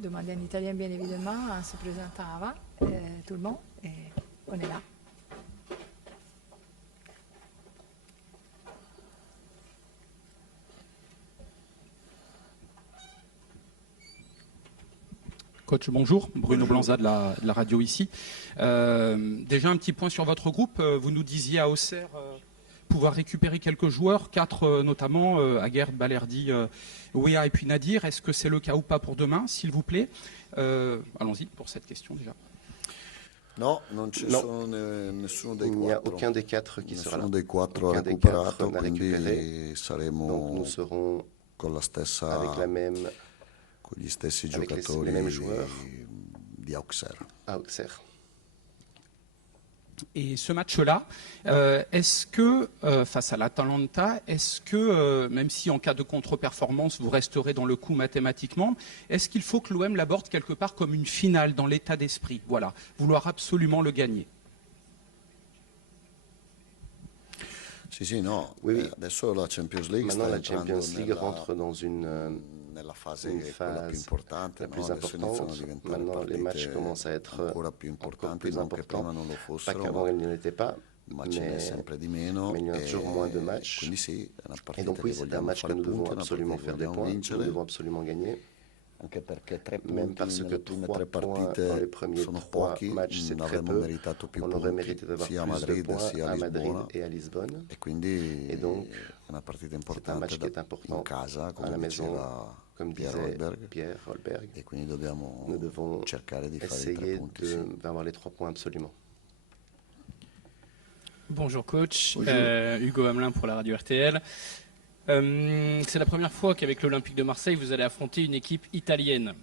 demander en italien bien évidemment, on se présentava, tout le monde, et on est là. Coach, bonjour. Bruno Blanza de la radio ici. Déjà un petit point sur votre groupe. Vous nous disiez à Auxerre pouvoir récupérer quelques joueurs, 4 notamment, Aguerd, Balerdi, Ouéa et puis Nadir. Est-ce que c'est le cas ou pas pour demain, s'il vous plaît? Allons-y pour cette question déjà. Non, non ci sono nessuno dei Il n'y a quattro. aucun des 4 qui sera là. Nessuno dei quattro ha Aucun des 4 recuperato, n'a quindi récupéré. Donc saremo nous serons con la stessa, avec la même, con gli stessi avec les giocatori mêmes joueurs di Auxerre. à Auxerre. Et ce match-là, est-ce que, face à l'Atalanta, est-ce que, même si en cas de contre-performance, vous resterez dans le coup mathématiquement, est-ce qu'il faut que l'OM l'aborde quelque part comme une finale dans l'état d'esprit? Voilà, vouloir absolument le gagner. Sì, no, Oui. adesso la Champions League Maintenant, sta la entrando Champions League rentre dans nella fase une che è quella più phase importante, la no? plus Adesso iniziano a importante. diventare Maintenant, les matchs partite commencent à être ancora più encore importanti, plus non che prima importants. non lo Pas fossero, qu'avant, elles ne l'étaient pas, ma ce n'è sempre di meno. mais il y en a toujours moins de matchs. Quindi sì, è una Et partita donc oui, che c'est un vogliamo match que fare nous devons punti, una absolument partita faire che des vogliamo points, vincere, nous devons absolument gagner. anche perché 3 Même punti parce que nelle prime 3 3 points dans les partite premiers sono 3 pochi, matchs, c'est très avremmo peu. meritato più On aurait punti mérité d'avoir sia a plus de Madrid points sia a à Madrid Lisbona, et à Lisbonne. e quindi Et donc, è una partita c'est un importante match qui est important in casa, à come la maison, diceva comme Pierre disait Holberg, Pierre Holberg. e quindi dobbiamo Nous devons cercare di fare i 3 essayer punti. Sì. d'avoir les 3 points absolument. Bonjour coach, Bonjour. Hugo Hamelin pour la radio RTL. C'est la première fois qu'avec l'Olympique de Marseille, vous allez affronter une équipe italienne.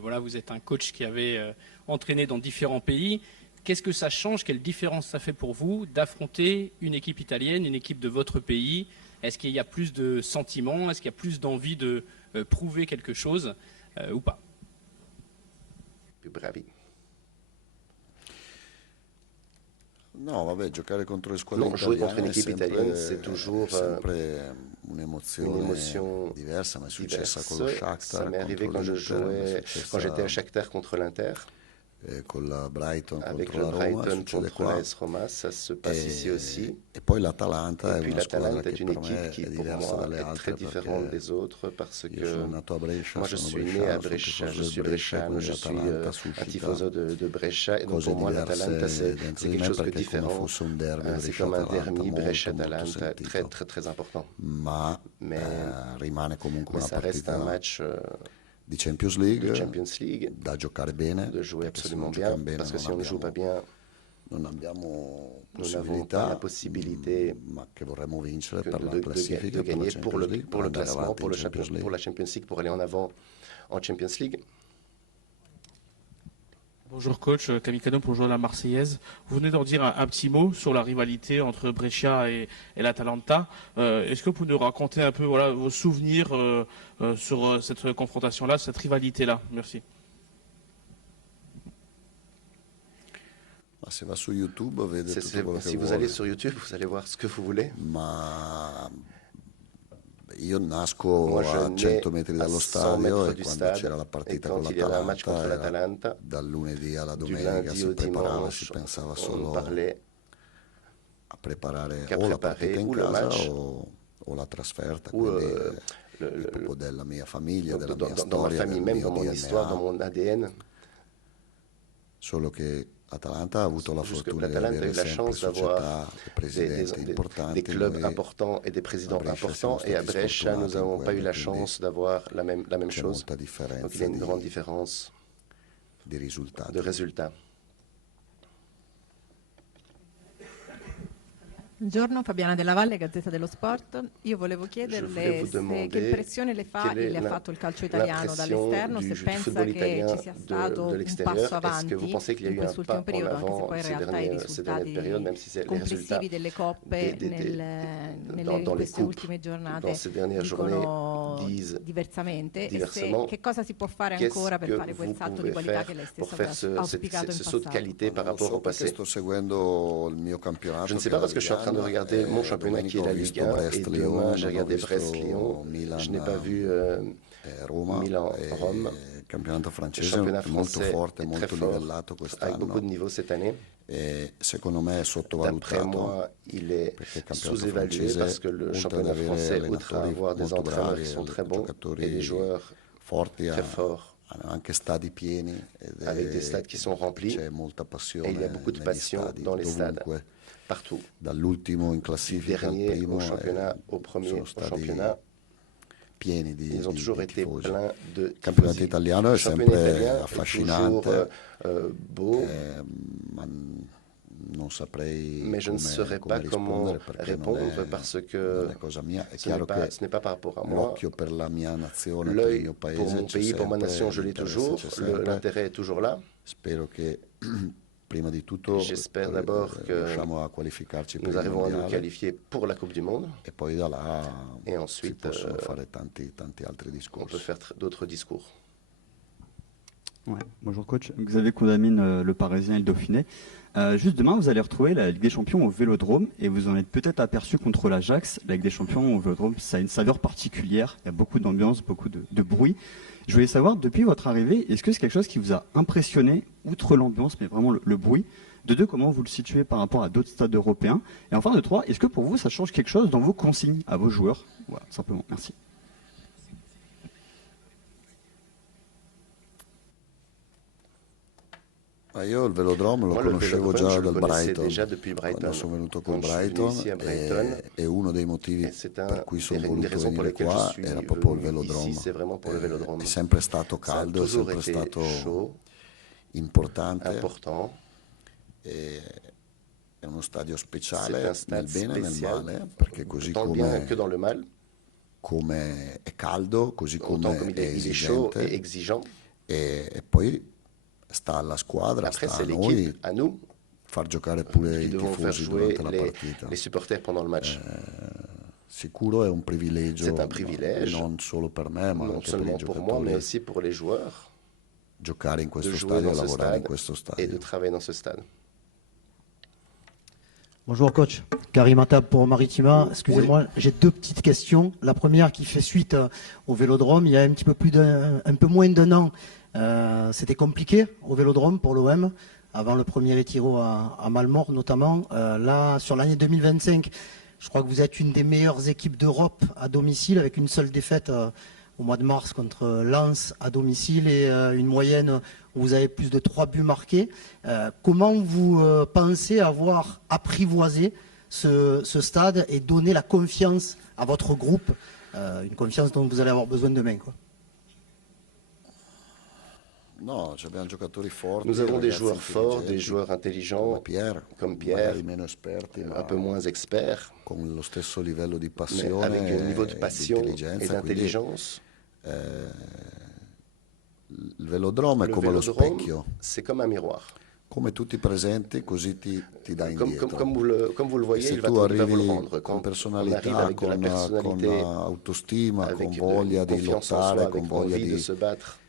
Voilà, vous êtes un coach qui avait entraîné dans différents pays. Qu'est-ce que ça change? Quelle différence ça fait pour vous d'affronter une équipe italienne, une équipe de votre pays? Est-ce qu'il y a plus de sentiments? Est-ce qu'il y a plus d'envie de prouver quelque chose ou pas? Più bravi. No, vabbè, giocare contro le squadre Non, jouer italiane contre une équipe italienne, c'est toujours è sempre un'emozione une émotion diversa, ma è successa diverse. con lo Shakhtar, Ça m'est arrivé contro quand je l'Inter, ma è jouais, successa quand j'étais à Shakhtar contre l'Inter, con la Brighton avec contro le la Roma, Brighton succede contre qua. l'AS Roma, ça se passe ici aussi. E poi l'Atalanta Et è puis una squadra l'Atalanta che est une per me équipe qui, è pour diversa moi, dalle est altre très différente perché des autres parce io sono que nato a Brescia, moi je sono suis né à bresciano, Brescia, sono je suis Brescia, bresciano, quindi je suis l'Atalanta un suscita tifoso de Brescia et donc cose pour moi diverse l'Atalanta c'est dentro di quelque me chose de perché è come différent. fosse un derby C'est comme un Brescia-Atalanta derby molto Brescia-Atalanta sentito, très très très important. ma Mais rimane comunque una ça reste un partita match di Champions League, de Champions League, da giocare bene, de jouer perché se non absolument bien, giochiamo bene parce que non si on ne joue pas abbiamo, bien, non abbiamo nous n'avons pas la possibilité ma che vorremmo vincere que per la de classifica, per la gagner pour Champions League, pour le andare classement, avanti pour, in Champions League. pour la Champions League, pour aller en avant en Champions League. Bonjour coach, Camille Cadon pour jouer à la Marseillaise. Vous venez d'en dire un petit mot sur la rivalité entre Brescia et l'Atalanta. Est-ce que vous pouvez nous raconter un peu voilà, vos souvenirs sur cette confrontation-là, cette rivalité-là? Merci. Ma se va su YouTube vede tutto quello che Si vous vuole. allez sur YouTube, vous allez voir ce que vous voulez. Ma io nasco Moi, je a nais 100 metri à dallo 100 stadio mètres e du quando stade, c'era la et partita quand con il y avait un match contre l'Atalanta, l'Atalanta, dal lunedì alla du domenica lundi si au preparava, si dimanche, pensava on solo parlait a preparare qu'à o la préparer partita in ou le casa match o la trasferta, ou quindi le- è proprio della mia famiglia, della dans, mia dans ma storia, famille del même, mio dans mon histoire, dans DNA. mon ADN. Solo che Atalanta ha avuto la Juste que fortuna di l'Atalanta a avere eu la sempre chance d'avoir società e presidenti importanti. des clubs Noi importants et des présidents a Brescia importants. siamo Et à stati Brescia, nous sfortunati in n'avons pas eu quello, la quindi chance d'avoir la même c'è chose. molta Donc il y differenza a une grande différence di risultati. de résultats. Buongiorno, Fabiana Della Valle, Gazzetta dello Sport. Io volevo Je voulais chiederle vous demander che impressione le quelle ha est fatto il calcio italiano dall'esterno, se du pensa football che italien ci sia stato de un l'extérieur. passo Est-ce avanti que vous pensez qu'il y a in eu un pas quest'ultimo en periodo, anche se avant poi in ces realtà i dernières périodes, même si les complessivi résultats delle coppe in dans les queste coupes, ultime giornate dans ces dernières dicono journées disent diversamente, e diversement. che cosa si può fare Qu'est-ce ancora per que fare quel vous salto di pouvez qualità faire che lei pour stessa faire aveva auspicato in ce saut de passato? qualité par Non lo rapport so au perché passé? sto seguendo il mio campionato. Je ne sais che pas è parce que je suis en train de regarder mon championnat qui est la Ligue 1 et demain j'ai regardé Brest-Lyon. Je n'ai pas vu Roma, Milan-Rome campionato Le francese championnat è molto français forte, est très molto fort, livellato avec beaucoup de quest'anno niveaux cette année. e secondo me è D'après sottovalutato moi, il est perché il campionato sous-évalué francese, parce que le oltre ad championnat avere français, outre à allenatori avoir des molto entraîneurs bravi qui sont e très bons et des giocatori joueurs forti, très forts, hanno anche stadi pieni avec des stades qui sont remplis, c'è molta et passione il y a beaucoup de negli passion stadi, dans les stades, dovunque, partout. dall'ultimo in Du classifica al dernier primo, au championnat, au premier sono au stadi championnat, pieni di ils ont toujours été tifosi. pleins de Il campionato tifosi. italiano è Le championnat sempre italien est affascinante, toujours beau, ma non saprei mais je ne come, saurais come pas comment rispondere perché non répondre è, parce non que è cosa mia. È ce n'est chiaro che ce n'est pas par rapport à moi. l'occhio per la mia nazione, per il L'œil mio paese pour mon c'è pays, pour ma sempre, nation, je l'ai l'interesse toujours. c'è sempre. L'intérêt est toujours là. Spero che prima di tutto J'espère d'abord que riusciamo a qualificarci per nous il arrivons à nous mondiale qualifier pour la Coupe du Monde. e poi da là Et si ensuite, possono fare tanti altri on peut discorsi. faire d'autres discours. Ouais. Bonjour coach, Xavier Condamine, Le Parisien et le Dauphiné. Juste demain, vous allez retrouver la Ligue des Champions au Vélodrome et vous en êtes peut-être aperçu contre l'Ajax. La Ligue des Champions au Vélodrome, ça a une saveur particulière. Il y a beaucoup d'ambiance, beaucoup de bruit. Je voulais savoir, depuis votre arrivée, est-ce que c'est quelque chose qui vous a impressionné, outre l'ambiance, mais vraiment le bruit? De deux, comment vous le situez par rapport à d'autres stades européens? Et enfin, de trois, est-ce que pour vous, ça change quelque chose dans vos consignes à vos joueurs? Voilà, simplement. Merci. Io il Velodrome lo Moi, le conoscevo Vélodrome, già je le dal connaissais Brighton, déjà depuis Brighton. quando sono venuto col Quand je suis venu Brighton, ici à Brighton, e uno dei motivi et c'est per cui sono une des voluto raisons pour venire lesquelles je qua suis era proprio il venu Velodrome. ici, c'est vraiment pour le Vélodrome. È sempre stato Ça a caldo, è toujours sempre été stato chaud, importante, important. è uno stadio C'est speciale un stade nel bene e nel spécial, male, perché così tant le bien que dans le mal, come è caldo, così autant come comme è il est chaud et esigente, exigeant. e poi sta alla squadra, Après, sta c'est a noi l'équipe, à nous, far giocare pure qui i devons faire tifosi jouer durante la partita. les supporters pendant le match. Sicuro è un privilegio, C'est un privilège, non solo per me, ma non anche per i seulement pour moi, mais giocatori, aussi pour les joueurs, giocare in de questo jouer stadio e dans ce lavorare in stade questo et stadio. de travailler dans ce stade. Bonjour coach, Karim Attab pour Maritima. Excusez-moi, j'ai deux petites questions. La première qui fait suite au Vélodrome. Il y a un petit peu un peu moins d'un an, c'était compliqué au Vélodrome pour l'OM, avant le premier retiro à Malmort notamment. Là, sur l'année 2025, je crois que vous êtes une des meilleures équipes d'Europe à domicile, avec une seule défaite au mois de mars contre Lens à domicile et une moyenne où vous avez plus de 3 buts marqués. Comment vous pensez avoir apprivoisé ce stade et donner la confiance à votre groupe, une confiance dont vous allez avoir besoin demain, quoi? No, abbiamo giocatori forti, Nous avons des ragazzi joueurs forts, des intelligenti, joueurs intelligents, come comme Pierre, magari meno esperti, ma un peu moins experts, con lo stesso livello di mais passione avec un niveau de e di passion et intelligenza. Quindi d'intelligence. il velodrome è Le come lo Vélodrome, specchio, c'est comme un miroir. come tu ti presenti così ti dà indietro. Comme vous le E voyez, se il va tu vous arrivi le rendre. con Quand on arrive personalità, avec de la con personnalité, autostima, avec con voglia une di confiance en lottare, soi, con avec voglia envie de di se battre,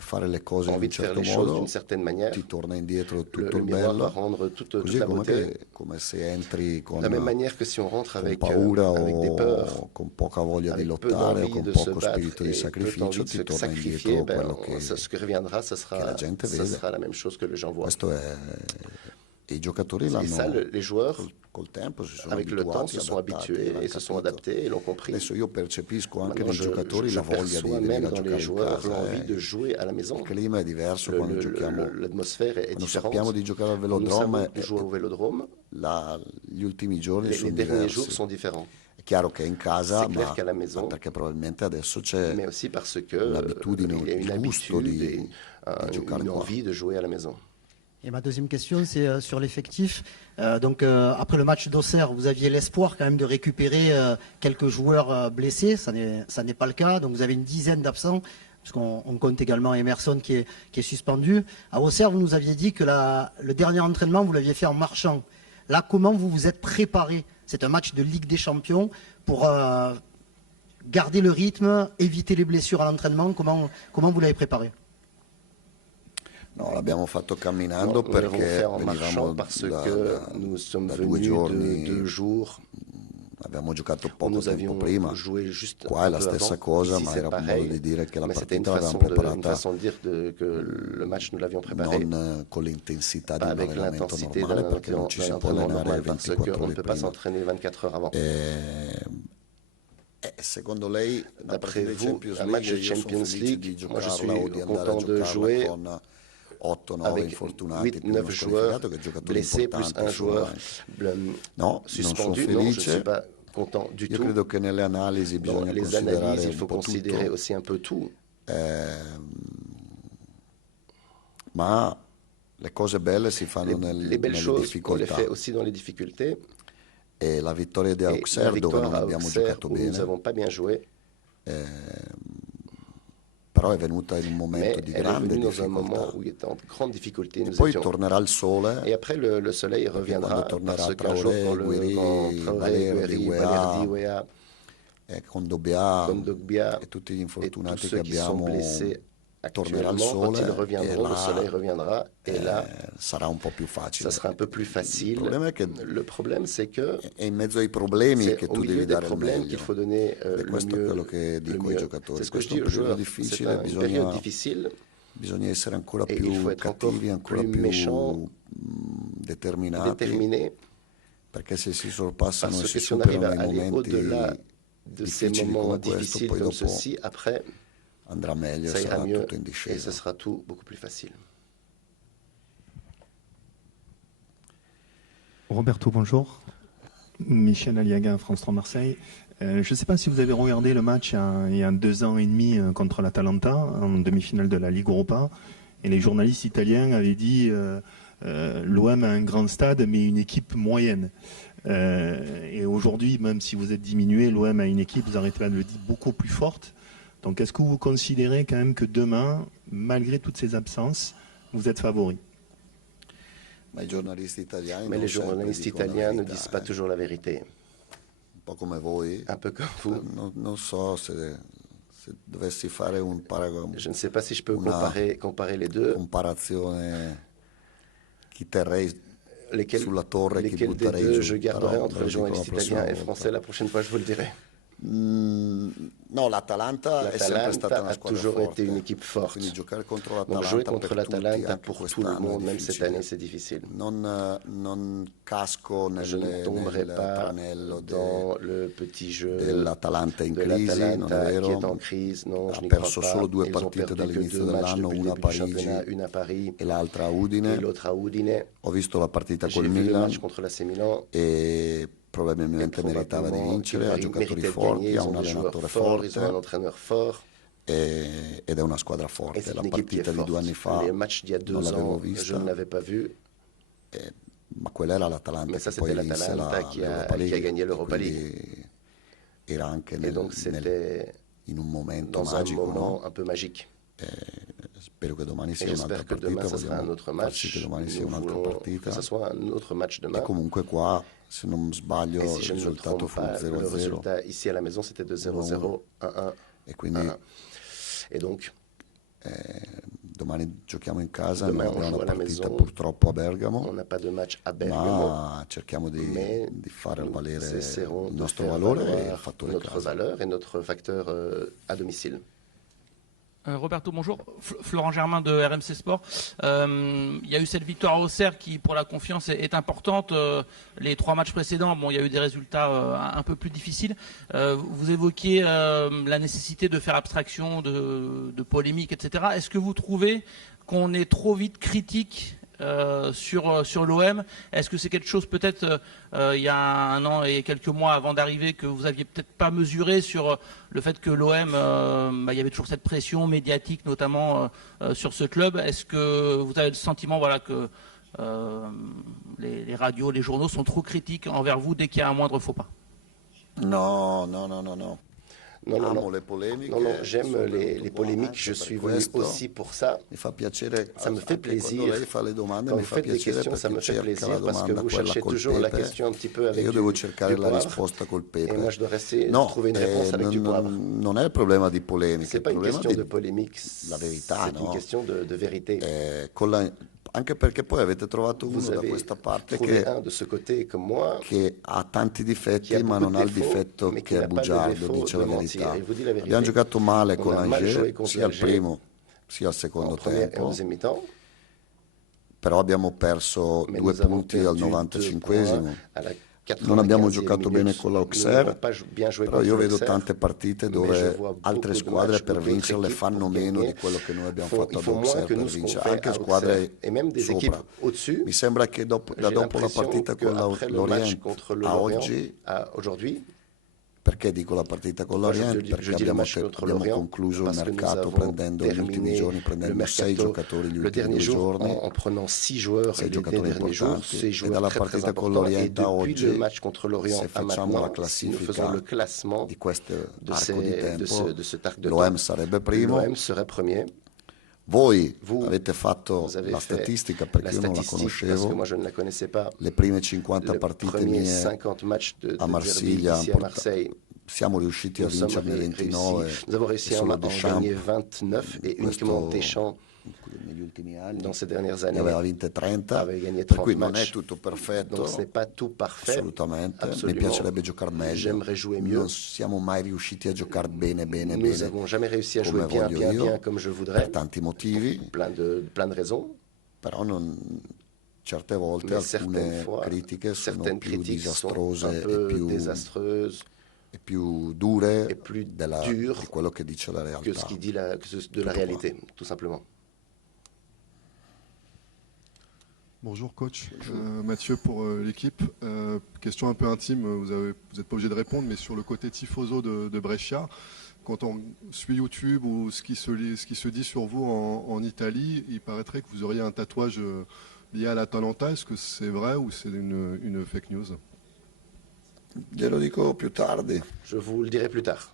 fare le cose in envie un de faire certo les choses modo, d'une certaine manière, ti torna indietro tutto le il miroir va bello, rendre toute così la come, beauté. come se entri con, De la même manière que si on rentre con avec paura avec des peurs, o con poca voglia di avec peu lottare o d'envie con de se poco battre spirito di et peu sacrificio, d'envie de ti se torna sacrifier, indietro quello che ce que reviendra, che la gente ça vede. sera la même chose que les gens voient. Questo è, e i giocatori Et ça, l'hanno, les joueurs, col tempo si sono avec le temps, abituati, se sont adattati, habitués l'hanno et se sont capito. adaptés et l'ont compris. Adesso io percepisco anche Maintenant, nei giocatori je la voglia di perçois venire même a dans les giocare in joueurs casa. l'envie de jouer à la maison. Il clima è diverso quando giochiamo. L'atmosphère est Quando différente. sappiamo di giocare al Quand nous velodrome, savons jouer au Vélodrome, gli ultimi giorni les sono derniers jours diversi. sont différents. È chiaro che è in casa, C'est clair ma qu'à la maison, perché probabilmente adesso c'è mais aussi parce que l'abitudine, il y a une il gusto habitude di et giocare une qua. envie de jouer à la maison. Et ma deuxième question, c'est sur l'effectif. Donc après le match d'Auxerre, vous aviez l'espoir quand même de récupérer quelques joueurs blessés. Ça n'est pas le cas. Donc vous avez une dizaine d'absents, puisqu'on compte également Emerson qui est suspendu. À Auxerre, vous nous aviez dit que le dernier entraînement, vous l'aviez fait en marchant. Là, comment vous vous êtes préparé? C'est un match de Ligue des Champions pour garder le rythme, éviter les blessures à l'entraînement. Comment vous l'avez préparé? No, l'abbiamo fatto camminando Nous l'avons perché fait en venivamo marchant parce que nous sommes da 2 venus giorni de 2 jours abbiamo giocato poco Nous tempo avions prima. joué juste Qua è un la peu stessa avant. cosa, Ici, ma c'est era un modo pareil, di dire che la mais c'était une partita l'avevamo façon preparata de dire que le match nous l'avions préparé. non con l'intensità di Pas un avec allenamento l'intensité normale, d'un perché non ci si può entraînement allenare normal, parce 24 qu'on ne ore peut pas prima. s'entraîner 24 heures avant. Secondo lei, D'après una partita di vous, Champions un match de League, io sono Champions felice League, di moi je giocarla o suis di andare a content de giocarla jouer con 8-9 avec infortunati, più 8-9 uno joueurs squalificato, che giocatori blessés plus importanti un sono joueur anche. No, non sono suspendu. Non, je ne suis felice. pas content du Io tout. credo che nelle analisi Dans bisogna les considerare analyses, il un faut po' considérer tutto, aussi un peu tout. ma le cose belle si fanno Les belles nelle choses, on les difficoltà. fait aussi dans les difficultés. E la vittoria di Et la Auxerre, dove non victoire à abbiamo Auxerre, giocato où nous bene, n'avons pas bien joué, però è venuta in un mais momento di elle est grande venue dans un moment difficoltà. où il était en grande difficulté. Nous Poi étions... tornerà il sole. Et après, le soleil Perché reviendra, quando tornerà parce qu'un jour, Traoré, Guiri, quand Traoré, Valerdi, Guiri, Weah, Valerdi, Weah, con Dobbia Kondogbia e tutti gli et tous infortunati ceux che qui sont abbiamo, blessés tornerà il actuellement, quand sole ils e reviendront, le soleil là reviendra, et là, sarà un po' più facile. ça sera un peu plus Il facile. problema è che Le problème, c'est que è in mezzo ai problemi c'est che au tu milieu devi des dare il problèmes meglio. qu'il faut donner Ed è le questo mieux. quello che Le dico ai mieux. giocatori. C'est ce que je Questo dis è un aux periodo joueurs. C'est difficile, une période bisogna, difficile bisogna essere ancora et il più faut être encore cattivi, ancora plus più méchant, determinati, déterminé, perché se si sorpassano e parce si que si on arrive superano à i aller momenti au-delà de ces difficili moments come questo, difficiles poi comme dopo ceci, après, andrà meglio, ça ira sarà mieux tutto in et ce discesa. sera tout beaucoup plus facile. Roberto, bonjour. Michel Aliaga, France 3 Marseille. Je ne sais pas si vous avez regardé le match il y a 2 ans et demi contre l'Atalanta, en demi-finale de la Ligue Europa. Et les journalistes italiens avaient dit l'OM a un grand stade, mais une équipe moyenne. Et aujourd'hui, même si vous êtes diminué, l'OM a une équipe, vous arrêtez pas de le dire, beaucoup plus forte. Donc est-ce que vous considérez quand même que demain, malgré toutes ces absences, vous êtes favori? Ma i giornalisti italiani Mais non les sempre journalistes dicono la italiens ne verità, disent pas toujours la vérité. Un po' come voi. Un peu comme vous. Non so se dovessi fare un paragone, Je ne sais pas si je peux una comparer les deux. comparazione, chi terrei sulla torre, chi Lesquels des butterei deux giù. je garderai Però entre ve lo les dico la journalistes prossima italiens et volta. français la prochaine fois, je vous le dirai. No, l'Atalanta è sempre stata L'Atalanta una a squadra toujours forte. été une équipe forte. Quindi giocare contro Donc l'Atalanta jouer contre per tutti, l'Atalanta anche pour tout le quest'anno, monde, è même cette difficile. année, c'est difficile. Non casco Je ne tomberai nel pas tranello dans le petit jeu dell'Atalanta in de crisi, non è l'Atalanta qui vero? est en crise. Non, je Ha n'y crois perso pas. solo 2 Ils ont partite perdu que dall'inizio 2 matchs dell'anno, depuis una le a début du Parigi championnat, une à Paris e l'altra a et Udine. l'autre à Udine. Ho visto la partita J'ai col vu le Milan match contre l'AC Milan. e probabilmente meritava di vincere, ha giocatori méritait de forti, gagner. Ils ha ont un des joueurs allenatore forts, ils ont un forte entraîneur fort. ed è una squadra Et forte. c'est La une équipe qui est partita di 2 anni fa forte. Les matchs d'il y a non 2 l'avevo ans, je vista, ne l'avais pas vu. ma quella era l'Atalanta Mais ça, che poi c'était vinse l'Atalanta qui a l'Europa League, gagné l'Europa quindi era anche Et donc c'était in un momento dans un magico, moment no? un peu magique. Spero che domani Et sia un'altra j'espère que partita, demain, ça sera un vogliamo autre far sì match. che domani sia Nous un'altra voulons partita. que ce soit un autre match E demain. comunque qua, se non sbaglio, Et il si je ne me risultato trompe fu pas, le 0-0. résultat ici à la maison, c'était de 0-0, 1-1, E quindi 1-1. Et donc, domani giochiamo in casa, Demain non on abbiamo joue una à la partita maison. purtroppo a on Bergamo, n'a pas de match à Bergamo, ma cerchiamo mais di fare nous valere essaierons il de nostro faire valore e il valoir fattore notre casa. valeur et notre facteur à domicile. Roberto, bonjour. Florent Germain de RMC Sport. Il y a eu cette victoire à Auxerre qui, pour la confiance, est importante. Les 3 matchs précédents, bon, il y a eu des résultats un peu plus difficiles. Vous évoquiez la nécessité de faire abstraction de polémiques, etc. Est-ce que vous trouvez qu'on est trop vite critique sur l'OM? Est-ce que c'est quelque chose peut-être il y a 1 an et quelques mois avant d'arriver que vous aviez peut-être pas mesuré sur le fait que l'OM, il y avait toujours cette pression médiatique notamment sur ce club? Est-ce que vous avez le sentiment que les radios, les journaux sont trop critiques envers vous dès qu'il y a un moindre faux pas? No. Non, Amo le polemiche. non, j'aime sono les venuto qua polémiques, anche je per suis venu questo. aussi pour ça. Mi fa piacere, Ça me fait anche plaisir. quando lei fa le domande Quand mi vous fa faites des piacere questions, ça perché me fait cerca plaisir la parce que domanda vous quella cherchez col toujours la pepe question un petit peu e avec io devo cercare du la poivre. risposta col Et pepe. moi, je dois rester, No, trouver une réponse avec du poivre. non è il problema di polemiche, C'est il pas une problema question di de polémique, la verità, c'est no? une question de vérité. anche perché poi avete trovato Vous uno da avez questa parte trouvé un de ce côté comme moi che ha tanti qui difetti a ma beaucoup non de ha il défauts, difetto mais qui che è n'a pas de bugiardo, défaut dice de la mentir. verità. Et je vous dis la vérité. Abbiamo giocato male On con a mal joué Angers, contre sia al Angers, primo sia al en secondo première et en tempo, deuxième mi-temps, però abbiamo perso mais 2 nous avons punti al perdu 95esimo. à la Non abbiamo 95e giocato minute. bene con Nous l'Auxerre, n'avons pas bien joué però contre io vedo l'Auxerre, tante partite mais je dove vois beaucoup altre de squadre matchs per où d'autres vincerle équipes, fanno pour meno gagner, di quello che noi abbiamo ils fatto ad font moins Auxerre que per nous ce qu'on vincere, fait anche à squadre Auxerre. Et même des sopra. équipes au-dessus. Mi sembra che dopo la J'ai l'impression partita con qu'après le match l'Orient contre le a Lorient oggi, à aujourd'hui, perché dico la partita con Moi, l'Orient? je dis Perché le abbiamo, match contre abbiamo l'Orient concluso il parce que nous mercato avons prendendo gli ultimi terminé giorni, le prendendo 6 mercato giocatori gli le ultimi dernier 2 jour giorni. en prenant 6 joueurs 6 les giocatori derniers jours, importanti, 6 e joueurs dalla très très partita con importants. Et l'Orient a depuis le oggi, match contre l'Orient se à facciamo la maintenant, si nous faisons classifica le classement di questo de, arco di tempo, de cet arc de l'OM temps, sarebbe primo. l'OM serait premier. Voi Vous avete fatto Vous avez la fait statistica perché la io non la statistique parce que conoscevo, moi je ne la connaissais pas. le prime 50 Le partite premier mie 50 matchs de a derby Marsiglia, ici à Marseille, siamo riusciti a nous sommes vincerne 29 réussi. Nous avons réussi e à solo en gagner Deschamps 29 et questo- uniquement Deschamps negli ultimi anni dans ces dernières ne années aveva vinte 30, avait gagné per 30 cui non è matchs. tutto perfetto, Donc ce n'est pas tout parfait. assolutamente, mi Absolument. piacerebbe giocare meglio, J'aimerais jouer mieux. non siamo mai riusciti a giocare bene Nous bene n'avons jamais réussi à come jouer bien, voglio bien, io, bien comme je per voudrais, tanti motivi, plein de raisons. però certe volte Mais certaines alcune fois, critiche sono certaines più critiques sont disastrose un e peu più désastreuses e più dure et plus di dures quello che dice la que realtà. ce qui dit de la réalité, tout simplement. Bonjour coach, Mathieu pour l'équipe. Question un peu intime, vous n'êtes pas obligé de répondre, mais sur le côté tifoso de Brescia, quand on suit YouTube ou ce qui se dit sur vous en Italie, il paraîtrait que vous auriez un tatouage lié à l'Atalanta. Est-ce que c'est vrai ou c'est une fake news? Glielo dico più tardi. Je vous le dirai plus tard.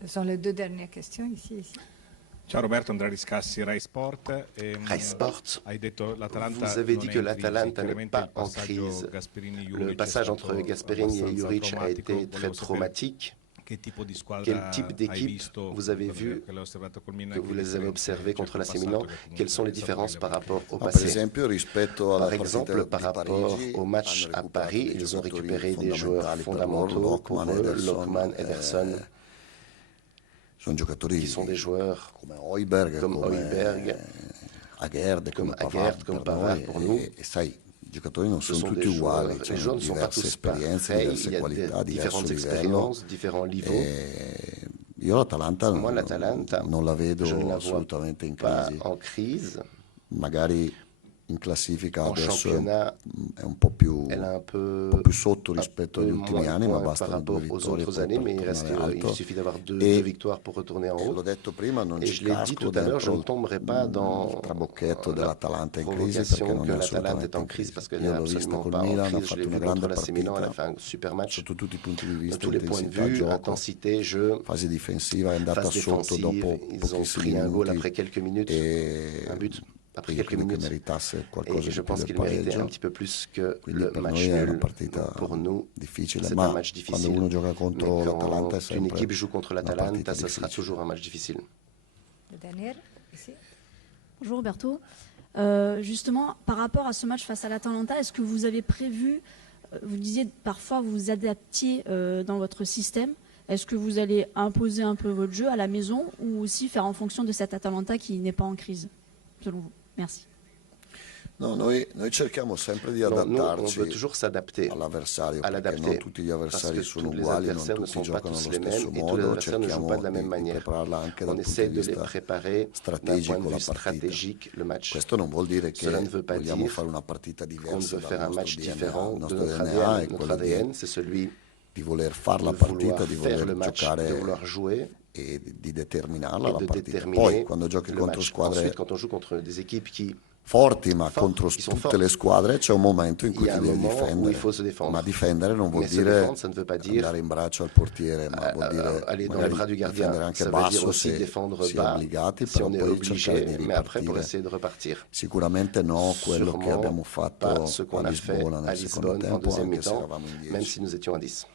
Ce sont les deux dernières questions ici. Ciao Roberto, Andrea Riscassi, Rai Sport. Rai Sport. Hai detto l'Atalanta Vous avez non dit è que in l'Atalanta crisi. n'est pas Chiaramente il en passaggio crise. Gasperini-Juric Le è passage stato entre Gasperini et abbastanza Juric a traumatico. été très Volevo sapere traumatique. Che tipo di squadra Quel type hai d'équipe visto, vous avez vu, che l'hai osservato col Milan, que vous che les avez differenze observés c'è contre col l'AC passato, Milan? che comunque Quelles sont les è stato différences par rilevante. rapport au Per passé? esempio rispetto alla Par exemple, par rapport au match à Paris, ils ont récupéré des joueurs fondamentaux pour eux, Lockman, Ederson, sono giocatori qui sont des joueurs come Højbjerg, comme Højbjerg, Aguerd, comme Pavard, comme per Pavard noi, pour nous. e sai, i giocatori non Ce sono sont tutti des uguali, joueurs, les hanno joueurs ne sont pas diverse tous esperienze, pareils, diverse il y a qualità, diverso différentes livello. expériences, différents niveaux. Io l'Atalanta Moi, l'Atalanta, non la vedo je ne la vois assolutamente in pas crisi. en crise. Magari in classifica En adesso championnat, è un po' più elle est un peu sotto rispetto agli ultimi anni, ma par bastano 2 rapport aux vittorie autres poi années, per mais tornare il alto. suffit d'avoir deux E victoires pour retourner en haut. l'ho detto prima, non Et ci je l'ai dit casco tout à l'heure, je ne dentro tomberai pas dans il trabocchetto la dell'Atalanta in crisi perché provocation non que è l'Atalanta assolutamente est en in crise crisi. parce qu'elle Io n'est l'ho vista absolument col pas en Milan, ha crise. Je fatto l'ai una vu grande contre l'AC Milan, elle a partita fait un super match. sotto tutti i punti di De vista, tous les points de intensità, vue, gioco, intensité, jeu, fase difensiva è andata phase sotto défensive, dopo ils ont pochissimi pris un goal minuti après quelques minutes, e un but après io quelques credo che minutes. meritasse Et qualcosa je di più pense del qu'il méritait pareggio. un petit peu plus que Quindi le per match noi è una nul. partita Pour nous, difficile, c'est un ma match quando difficile. uno gioca contro Mais l'Atalanta è quand une sempre équipe joue contre una partita l'Atalanta, ça sera difficile. toujours un match difficile. La dernière, ici. Bonjour Roberto. Justement, par rapport à ce match face à l'Atalanta, est-ce que vous avez prévu, vous disiez parfois vous vous adaptiez dans votre système, est-ce que vous allez imposer un peu votre jeu à la maison ou aussi faire en fonction de cette Atalanta qui n'est pas en crise, selon vous? Merci. No, noi cerchiamo sempre di Non, nous, on adattarci veut toujours s'adapter all'avversario, à perché non l'adapter. tutti gli Parce avversari que sono tous les uguali, non adversaires ne tutti sont pas giocano tous allo les mêmes stesso et tous les modo, adversaires ne jouent pas de la cerchiamo même di manière. prepararla anche On dal punto essaie di de les vista préparer d'un point strategico de la vue partita. stratégique le match. Questo non vuol dire che Cela ne veut pas vogliamo dire fare una partita qu'on diversa veut dal faire un nostro match DNA. différent Il de nostro notre DNA ADN. è Notre quello ADN, c'est celui di voler fare la de partita, vouloir di faire voler le match, giocare de vouloir jouer e di determinarla et la de partita. déterminer Poi quando giochi le contro match. squadre Ensuite, quand on joue contre des équipes qui forti, ma forts, contro ils sont tutte forts. le squadre c'è un momento in Il cui y a ti un devi moment où il difendere. faut se défendre. Ma difendere non vuol Mais se dire défendre, ça ne veut pas dire andare in braccio al portiere, ma vuol dire aller dans les magari bras du gardien. difendere anche Ça veut dire basso aussi se défendre si è bas, obbligati, si però on est poi cercare obligé, di mais après pour ripartire. essayer de repartir. Sicuramente no quello che Sûrement abbiamo fatto pas ce qu'on a a fait Lisbona à nel secondo Lisbonne en tempo, deuxième anche se mi-temps, eravamo in 10. même si nous étions à 10.